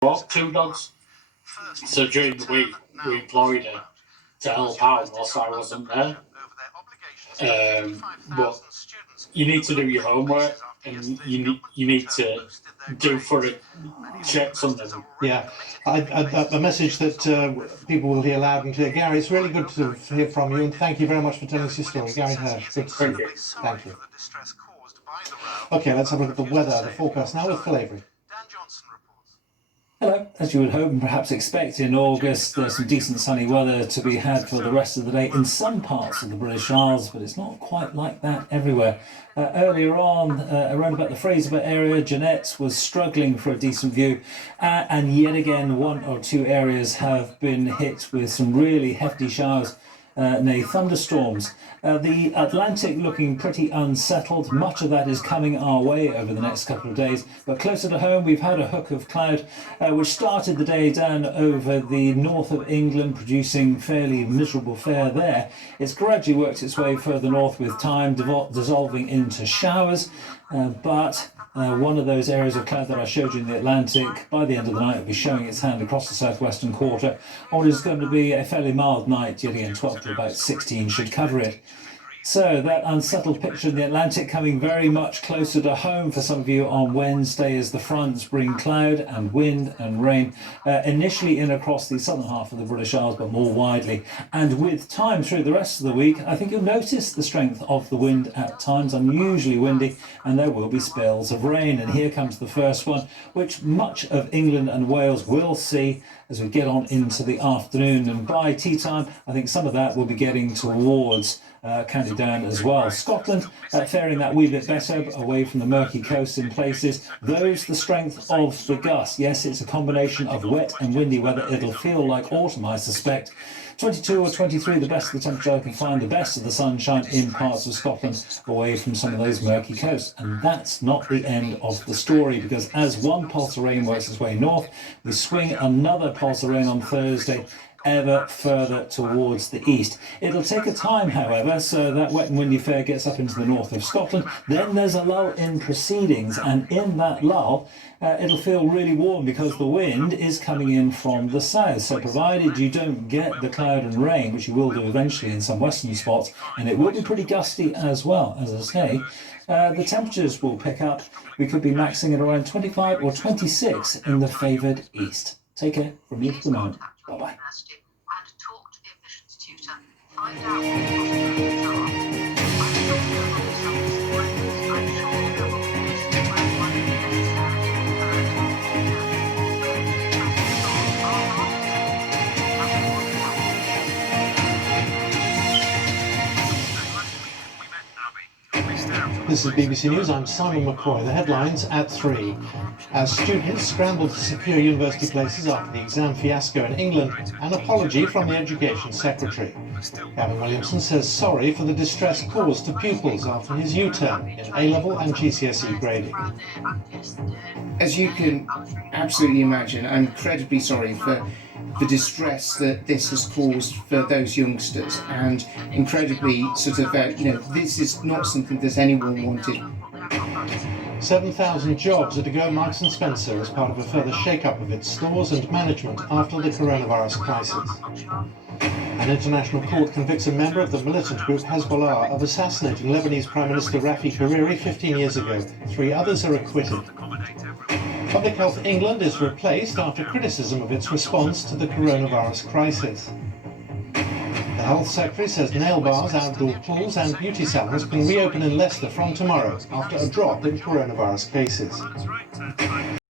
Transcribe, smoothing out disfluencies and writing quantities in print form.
brought 2 dogs. So during the week, we employed her to help out whilst I wasn't there. But you need to do your homework, and you need to do thorough checks on them. Yeah, a message that people will hear loud and clear. Gary, it's really good to hear from you, and thank you very much for telling us your story. Gary Hirsch, good to see you. Thank you. Okay, let's have a look at the weather, the forecast now with Phil Avery. Hello. As you would hope and perhaps expect in August, there's some decent sunny weather to be had for the rest of the day in some parts of the British Isles, but it's not quite like that everywhere. Earlier on, around about the Fraserburgh area, Jeanette was struggling for a decent view, and yet again 1 or 2 areas have been hit with some really hefty showers. Nay, thunderstorms. The Atlantic looking pretty unsettled. Much of that is coming our way over the next couple of days. But closer to home, we've had a hook of cloud which started the day down over the north of England, producing fairly miserable fare there. It's gradually worked its way further north with time, dissolving into showers. But one of those areas of cloud that I showed you in the Atlantic, by the end of the night, will be showing its hand across the southwestern quarter. What is going to be a fairly mild night, yet again 12 to about 16 should cover it. So that unsettled picture in the Atlantic coming very much closer to home for some of you on Wednesday as the fronts bring cloud and wind and rain initially in across the southern half of the British Isles, but more widely. And with time through the rest of the week, I think you'll notice the strength of the wind at times, unusually windy, and there will be spells of rain. And here comes the first one, which much of England and Wales will see as we get on into the afternoon. And by tea time, I think some of that will be getting towards County Down as well. Scotland faring that wee bit better, away from the murky coast in places. Those the strength of the gusts. Yes, it's a combination of wet and windy weather. It'll feel like autumn, I suspect. 22 or 23, the best of the temperature I can find, the best of the sunshine in parts of Scotland, away from some of those murky coasts. And that's not the end of the story, because as one pulse of rain works its way north, we swing another pulse of rain on Thursday, ever further towards the east. It'll take a time, however, so that wet and windy fare gets up into the north of Scotland. Then there's a lull in proceedings, and in that lull, it'll feel really warm because the wind is coming in from the south. So provided you don't get the cloud and rain, which you will do eventually in some western spots, and it will be pretty gusty as well, as I say, the temperatures will pick up. We could be maxing at around 25 or 26 in the favoured east. Take care from me for the moment. Bye-bye. This is BBC News, I'm Simon McCoy. The headlines at 3. As students scramble to secure university places after the exam fiasco in England, an apology from the Education Secretary. Gavin Williamson says sorry for the distress caused to pupils after his U-turn in A-level and GCSE grading. As you can absolutely imagine, I'm incredibly sorry for the distress that this has caused for those youngsters, and incredibly this is not something that anyone wanted. 7,000 jobs are to go Marks & Spencer as part of a further shake-up of its stores and management after the coronavirus crisis. An international court convicts a member of the militant group Hezbollah of assassinating Lebanese Prime Minister Rafi Hariri 15 years ago. 3 others are acquitted. Public Health England is replaced after criticism of its response to the coronavirus crisis. The Health Secretary says nail bars, outdoor pools and beauty salons can reopen in Leicester from tomorrow after a drop in coronavirus cases.